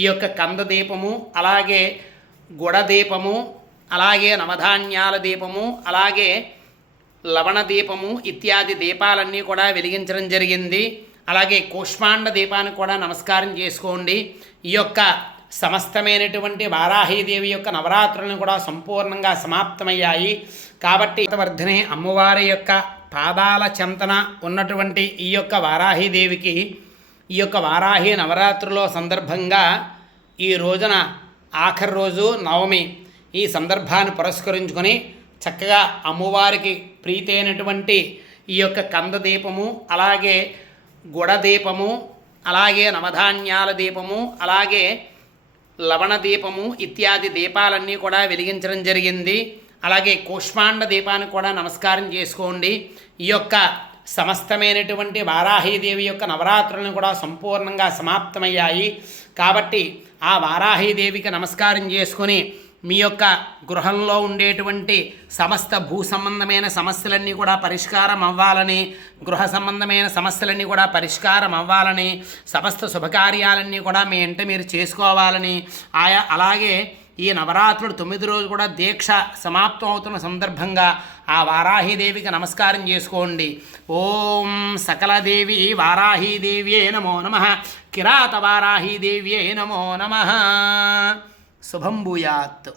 ఈ యొక్క కంద దీపము, అలాగే గుడ దీపము, అలాగే నవధాన్యాల దీపము, అలాగే లవణ దీపము ఇత్యాది దీపాలన్నీ కూడా వెలిగించడం జరిగింది. అలాగే కూష్మాండ దీపానికి కూడా నమస్కారం చేసుకోండి. ఈ యొక్క సమస్తమైనటువంటి వారాహీదేవి యొక్క నవరాత్రులను కూడా సంపూర్ణంగా సమాప్తమయ్యాయి. కాబట్టి వర్ధనే అమ్మవారి యొక్క పాదాల చెంతన ఉన్నటువంటి ఈ యొక్క వారాహీదేవికి ఈ యొక్క వారాహి నవరాత్రుల సందర్భంగా ఈ రోజున ఆఖరి రోజు నవమి, ఈ సందర్భాన్ని పురస్కరించుకొని చక్కగా అమ్మవారికి ప్రీతి అయినటువంటి ఈ యొక్క కంద దీపము, అలాగే గుడ దీపము, అలాగే నవధాన్యాల దీపము, అలాగే లవణ దీపము ఇత్యాది దీపాలన్నీ కూడా వెలిగించడం జరిగింది. అలాగే కూష్మాండ దీపానికి కూడా నమస్కారం చేసుకోండి. ఈ యొక్క సమస్తమైనటువంటి వారాహీదేవి యొక్క నవరాత్రులను కూడా సంపూర్ణంగా సమాప్తమయ్యాయి. కాబట్టి ఆ వారాహీదేవికి నమస్కారం చేసుకొని మీ యొక్క గృహంలో ఉండేటువంటి సమస్త భూ సంబంధమైన సమస్యలన్నీ కూడా పరిష్కారం అవ్వాలని, గృహ సంబంధమైన సమస్యలన్నీ కూడా పరిష్కారం అవ్వాలని, సమస్త శుభకార్యాలన్నీ కూడా మీ ఇంట మీరు చేసుకోవాలని, అలాగే ఈ నవరాత్రులు 9 రోజులు కూడా దీక్ష సమాప్తం అవుతున్న సందర్భంగా ఆ వారాహీదేవికి నమస్కారం చేసుకోండి. ఓం సకలదేవి వారాహీదేవ్యే నమో నమః. కిరాత వారాహీదేవ్యే నమో నమః. శుభం భూయాత్.